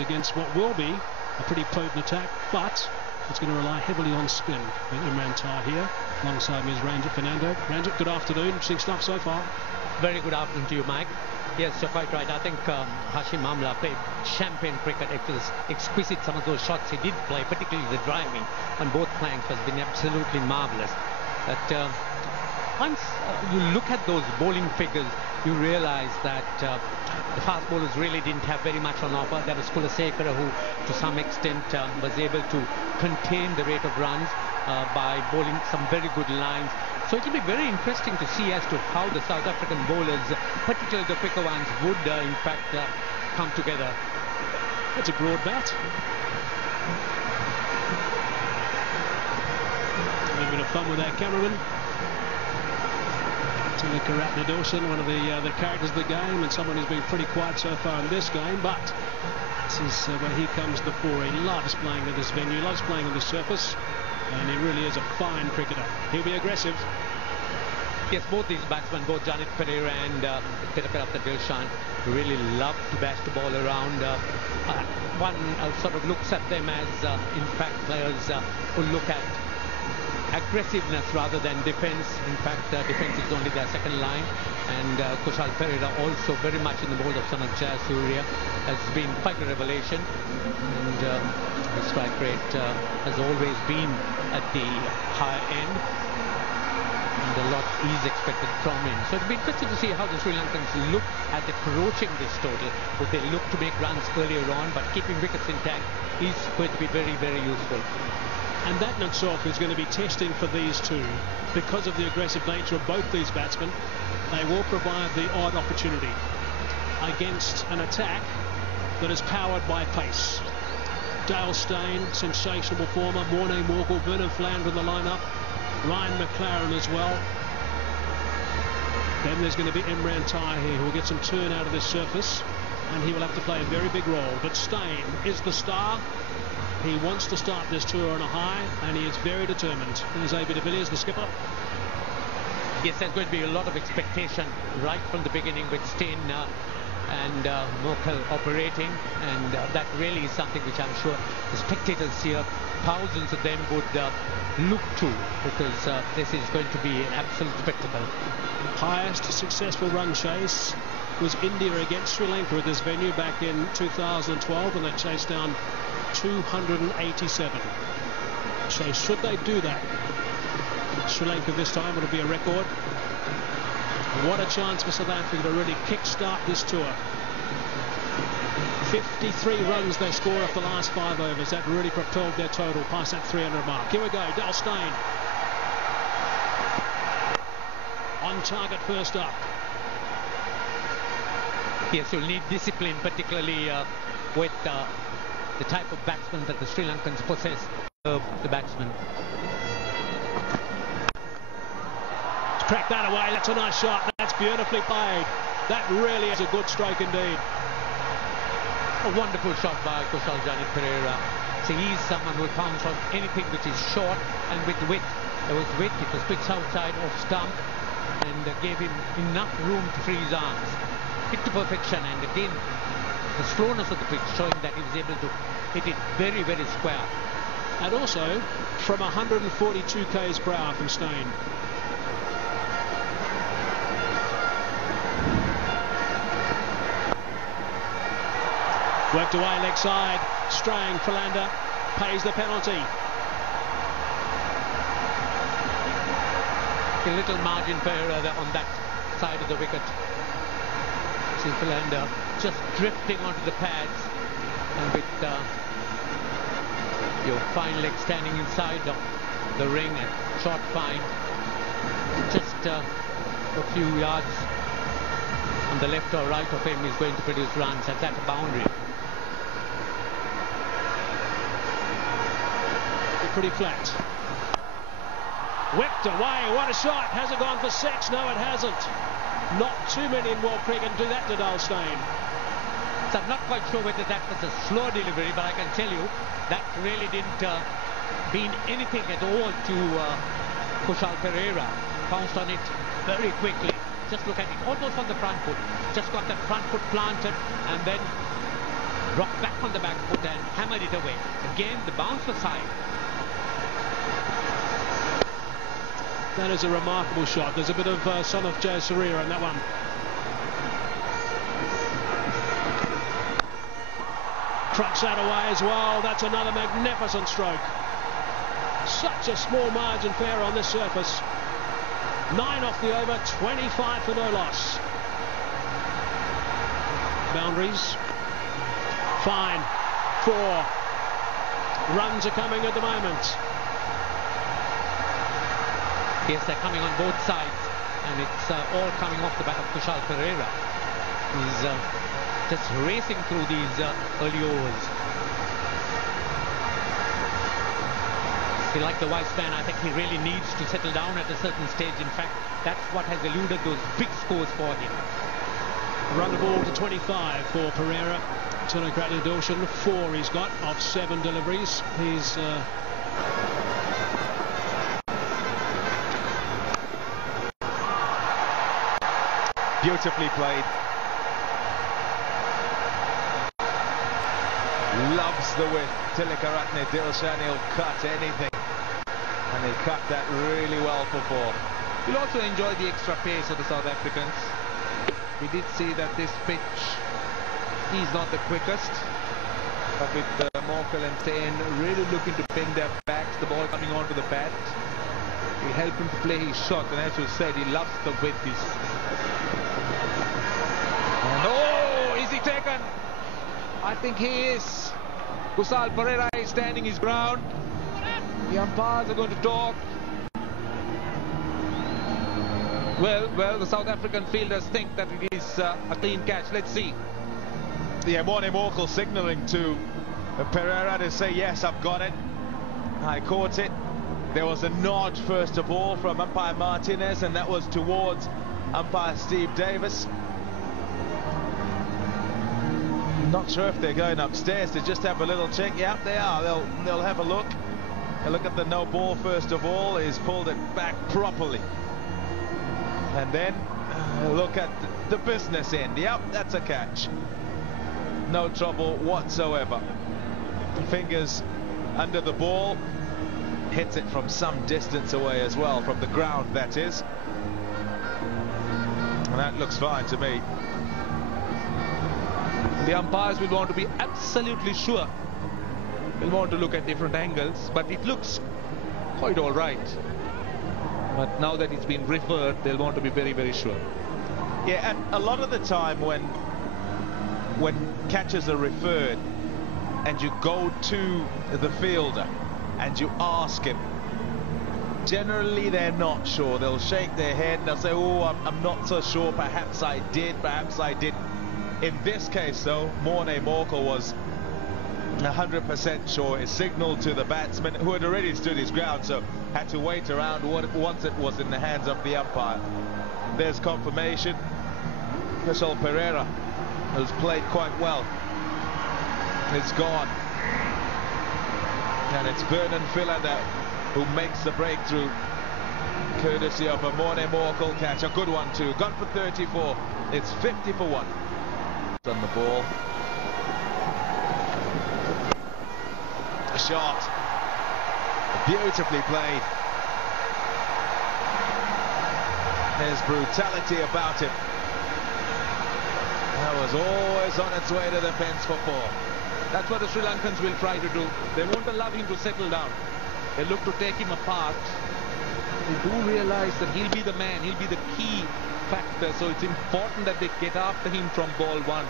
against what will be a pretty potent attack, but it's going to rely heavily on spin. Imran Tahir here, alongside me is Ranjit Fernando. Ranjit, good afternoon. Interesting stuff so far. Very good afternoon to you, Mike. Yes, you're quite right. I think Hashim Amla played champion cricket. It was exquisite, some of those shots he did play, particularly the driving on both flanks has been absolutely marvellous. But once you look at those bowling figures, you realise that the fast bowlers really didn't have very much on offer. There was Kulasekara who, to some extent, was able to contain the rate of runs by bowling some very good lines. So it will be very interesting to see as to how the South African bowlers, particularly the quicker ones, would in fact come together. That's a broad bat. A little bit of fun with our cameraman. Tilaka Ratnadilson, one of the characters of the game, and someone who's been pretty quiet so far in this game, but this is where he comes to the fore. He loves playing at this venue, loves playing on the surface, and he really is a fine cricketer. He'll be aggressive. Yes, both these batsmen, both Janit Pereira and Tilaka Ratnadilson, really love to bash the ball around. One sort of looks at them as, in fact, players who look at aggressiveness rather than defence. In fact, defence is only their second line, and Kushal Perera also very much in the mold of Sanath Jayasuriya has been quite a revelation, and his strike rate has always been at the higher end, and a lot is expected from him. So it'll be interesting to see how the Sri Lankans look at approaching this total. Would they look to make runs earlier on, but keeping wickets intact is going to be very, very useful. And that in itself is going to be testing for these two. Because of the aggressive nature of both these batsmen, they will provide the odd opportunity against an attack that is powered by pace. Dale Steyn, sensational performer, Morne Morkel, Vernon Philander in the lineup, Ryan McLaren as well. Then there's going to be Imran Tahir here, who will get some turn out of this surface, and he will have to play a very big role. But Steyn is the star. He wants to start this tour on a high, and he is very determined. There's A.B. de Villiers, the skipper. Yes, there's going to be a lot of expectation right from the beginning with Steyn and Morkel operating, and that really is something which I'm sure the spectators here, thousands of them, would look to, because this is going to be an absolute spectacle. Highest successful run chase was India against Sri Lanka at this venue back in 2012, and they chased down 287. So should they do that, Sri Lanka this time, it'll be a record. What a chance for South Africa to really kick-start this tour. 53 runs they score off the last 5 overs. That really propelled their total past that 300 mark. Here we go, Dale Steyn. On target first up. Yes, you'll need discipline, particularly with the type of batsmen that the Sri Lankans possess, the batsmen. Crack that away. That's a nice shot. That's beautifully played. That really is a good stroke indeed. A wonderful shot by Kushal Janit Pereira. So he's someone who pounds on anything which is short and with width. There was width. It was pitched outside off stump and gave him enough room to free his arms. Hit to perfection, and again the slowness of the pitch showing that he was able to hit it very, very square. And also from 142 k's per hour from Steyn. Worked away leg side, straying Philander, pays the penalty. A little margin for error on that side of the wicket. See Philander just drifting onto the pads, and with your fine leg standing inside the ring at short fine, just a few yards on the left or right of him is going to produce runs at that boundary. Pretty flat. Whipped away. What a shot. Has it gone for 6? No, it hasn't. Not too many in world cricket do that to Dale Steyn. So I'm not quite sure whether that was a slow delivery, but I can tell you that really didn't mean anything at all to Kushal Perera. Pounced on it very quickly. Just look at it, almost on the front foot. Just got that front foot planted, and then Dropped back on the back foot and hammered it away. Again, the bouncer side. That is a remarkable shot. There's a bit of son of Joe Serira in that one. Trucks that away as well. That's another magnificent stroke. Such a small margin fair on this surface. 9 off the over, 25 for no loss. Boundaries. Fine. 4. Runs are coming at the moment. Yes, they're coming on both sides, and it's all coming off the back of Kushal Perera. He's just racing through these early overs. Like the wise man, I think he really needs to settle down at a certain stage. In fact, that's what has eluded those big scores for him. Run the ball to 25 for Perera. Tillakaratne Dawson, 4 he's got off 7 deliveries. He's beautifully played. Loves the width. Tillakaratne Dilshan, he'll cut anything. And he cut that really well for 4. We'll also enjoy the extra pace of the South Africans. We did see that this pitch is not the quickest. But with Morkel and Taine really looking to ping their backs, the ball coming onto the bat, we help him to play his shot. And as you said, he loves the width. And oh, is he taken? I think he is. Kusal Perera is standing his ground. The umpires are going to talk. Well, the South African fielders think that it is a clean catch. Let's see. Yeah, Morne Morkel signalling to Perera to say, yes, I've got it. I caught it. There was a nod, first of all, from umpire Martinez, and that was towards umpire Steve Davis. Not sure if they're going upstairs to just have a little check. Yeah, they are. They'll have a look. A look at the no ball first of all. He's pulled it back properly. And then look at the business end. Yep, that's a catch. No trouble whatsoever. Fingers under the ball. Hits it from some distance away as well, from the ground that is. And that looks fine to me. The umpires will want to be absolutely sure. They'll want to look at different angles, but it looks quite all right. But now that it's been referred, they'll want to be very, very sure. Yeah, and a lot of the time when catches are referred and you go to the fielder and you ask him, generally they're not sure. They'll shake their head and they'll say, oh, I'm not so sure, perhaps I did, perhaps I didn't. In this case though, Morne Morkel was 100% sure. It signaled to the batsman, who had already stood his ground, so had to wait around once it was in the hands of the umpire. There's confirmation. Kushal Perera has played quite well. It's gone. And it's Vernon Philander who makes the breakthrough, courtesy of a Morne Morkel catch. A good one too. Gone for 34. It's 50 for 1. On the ball. A shot. Beautifully played. There's brutality about him. That was always on its way to the fence for 4. That's what the Sri Lankans will try to do. They won't allow him to settle down. They look to take him apart. They do realize that he'll be the man, he'll be the key factor, so it's important that they get after him from ball 1.